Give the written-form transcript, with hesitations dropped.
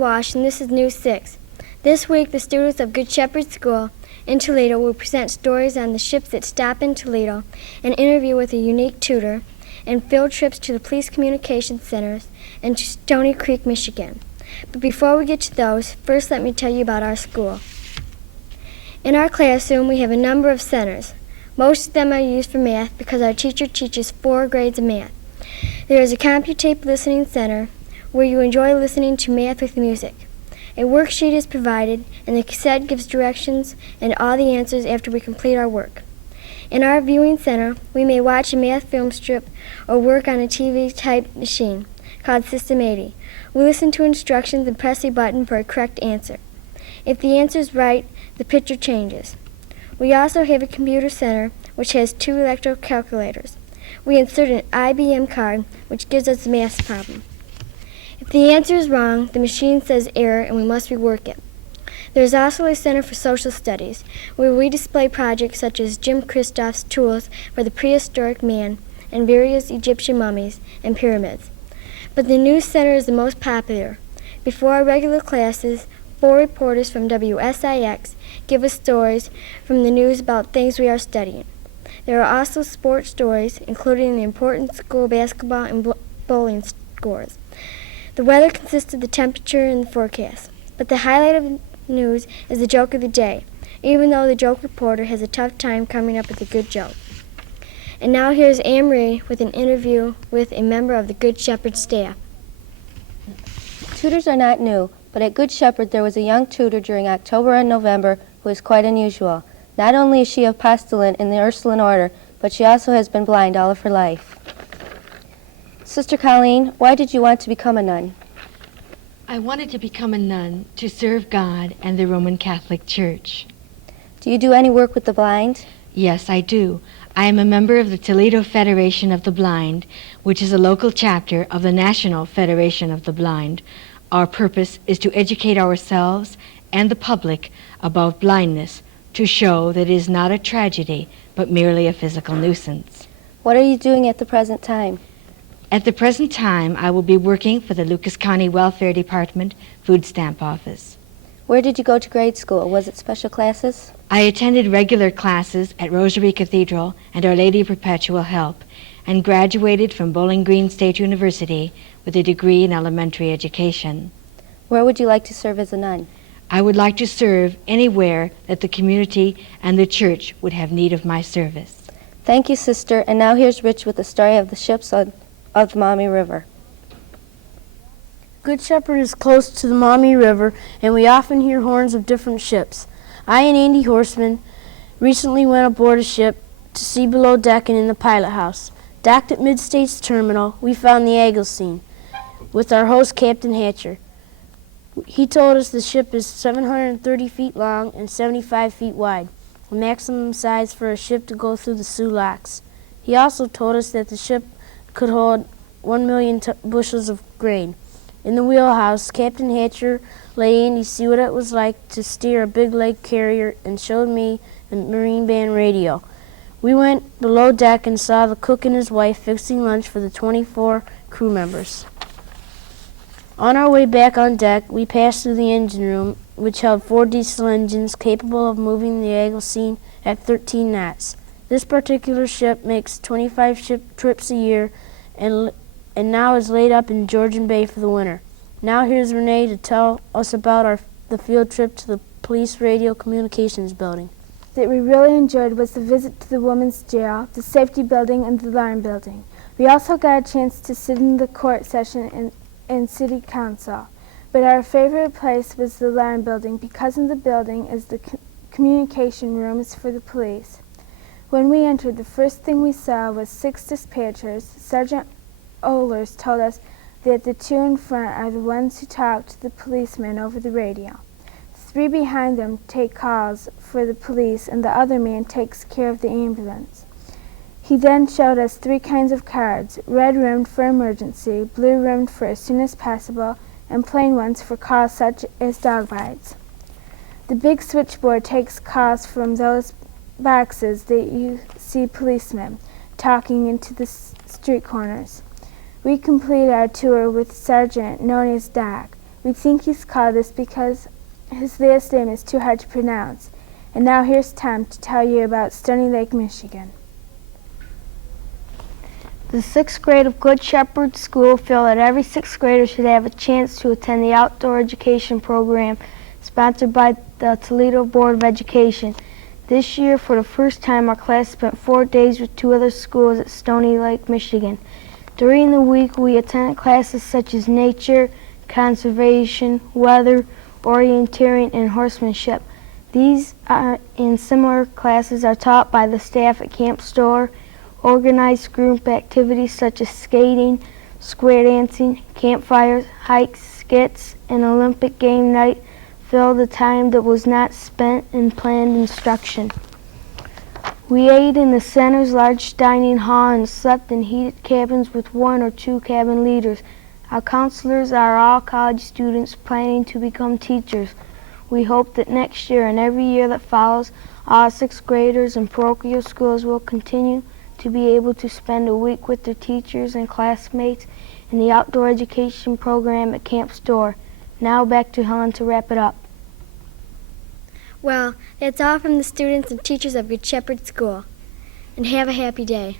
Walsh, and this is News 6. This week, the students of Good Shepherd School in Toledo will present stories on the ships that stop in Toledo, an interview with a unique tutor, and field trips to the police communications centers in Stony Creek, Michigan. But before we get to those, first let me tell you about our school. In our classroom, we have a number of centers. Most of them are used for math because our teacher teaches 4 grades of math. There is a CompuTape listening center where you enjoy listening to math with music. A worksheet is provided, and the cassette gives directions and all the answers after we complete our work. In our viewing center, we may watch a math film strip or work on a TV-type machine called System 80. We listen to instructions and press a button for a correct answer. If the answer is right, the picture changes. We also have a computer center which has 2 electrical calculators. We insert an IBM card which gives us the math problem. If the answer is wrong, the machine says error and we must rework it. There is also a Center for Social Studies, where we display projects such as Jim Christoph's tools for the prehistoric man and various Egyptian mummies and pyramids. But the News Center is the most popular. Before our regular classes, 4 reporters from WSIX give us stories from the news about things we are studying. There are also sports stories, including the important school basketball and bowling scores. The weather consists of the temperature and the forecast, but the highlight of the news is the joke of the day, even though the joke reporter has a tough time coming up with a good joke. And now here's Anne-Marie with an interview with a member of the Good Shepherd staff. Tutors are not new, but at Good Shepherd there was a young tutor during October and November who is quite unusual. Not only is she a postulant in the Ursuline order, but she also has been blind all of her life. Sister Colleen, why did you want to become a nun? I wanted to become a nun to serve God and the Roman Catholic Church. Do you do any work with the blind? Yes, I do. I am a member of the Toledo Federation of the Blind, which is a local chapter of the National Federation of the Blind. Our purpose is to educate ourselves and the public about blindness, to show that it is not a tragedy, but merely a physical nuisance. What are you doing at the present time? At the present time, I will be working for the Lucas County Welfare Department Food Stamp Office. Where did you go to grade school? Was it special classes? I attended regular classes at Rosary Cathedral and Our Lady of Perpetual Help, and graduated from Bowling Green State University with a degree in elementary education. Where would you like to serve as a nun? I would like to serve anywhere that the community and the church would have need of my service. Thank you, sister. And now here's Rich with the story of the ships of the Maumee River. Good Shepherd is close to the Maumee River, and we often hear horns of different ships. I and Andy Horseman recently went aboard a ship to see below deck and in the pilot house. Docked at Mid-States Terminal, we found the Agilcene with our host, Captain Hatcher. He told us the ship is 730 feet long and 75 feet wide, the maximum size for a ship to go through the Soo Locks. He also told us that the ship could hold 1 million bushels of grain. In the wheelhouse, Captain Hatcher let Andy see what it was like to steer a big leg carrier and showed me the Marine Band radio. We went below deck and saw the cook and his wife fixing lunch for the 24 crew members. On our way back on deck, we passed through the engine room, which held 4 diesel engines capable of moving the Agilcene at 13 knots. This particular ship makes 25 ship trips a year and now is laid up in Georgian Bay for the winter. Now here's Renee to tell us about the field trip to the Police Radio Communications Building. That we really enjoyed was the visit to the women's jail, the safety building, and the alarm building. We also got a chance to sit in the court session in City Council. But our favorite place was the alarm building because in the building is the communication rooms for the police. When we entered, the first thing we saw was 6 dispatchers. Sergeant Ohlers told us that the 2 in front are the ones who talk to the policemen over the radio. 3 behind them take calls for the police, and the other man takes care of the ambulance. He then showed us 3 kinds of cards: red rimmed for emergency, blue rimmed for as soon as possible, and plain ones for calls such as dog bites. The big switchboard takes calls from those boxes that you see policemen talking into the street corners. We completed our tour with Sergeant known as Doc. We think he's called this because his last name is too hard to pronounce. And now here's Tom to tell you about Stony Lake, Michigan. The 6th grade of Good Shepherd School feel that every 6th grader should have a chance to attend the outdoor education program sponsored by the Toledo Board of Education. This year, for the first time, our class spent 4 days with 2 other schools at Stony Lake, Michigan. During the week, we attended classes such as nature, conservation, weather, orienteering, and horsemanship. These and similar classes are taught by the staff at Camp Store. Organized group activities such as skating, square dancing, campfires, hikes, skits, and Olympic game night fill the time that was not spent in planned instruction. We ate in the center's large dining hall and slept in heated cabins with 1 or 2 cabin leaders. Our counselors are all college students planning to become teachers. We hope that next year and every year that follows, all 6th graders in parochial schools will continue to be able to spend a week with their teachers and classmates in the outdoor education program at Camp Store. Now back to Helen to wrap it up. Well, that's all from the students and teachers of Good Shepherd School. And have a happy day.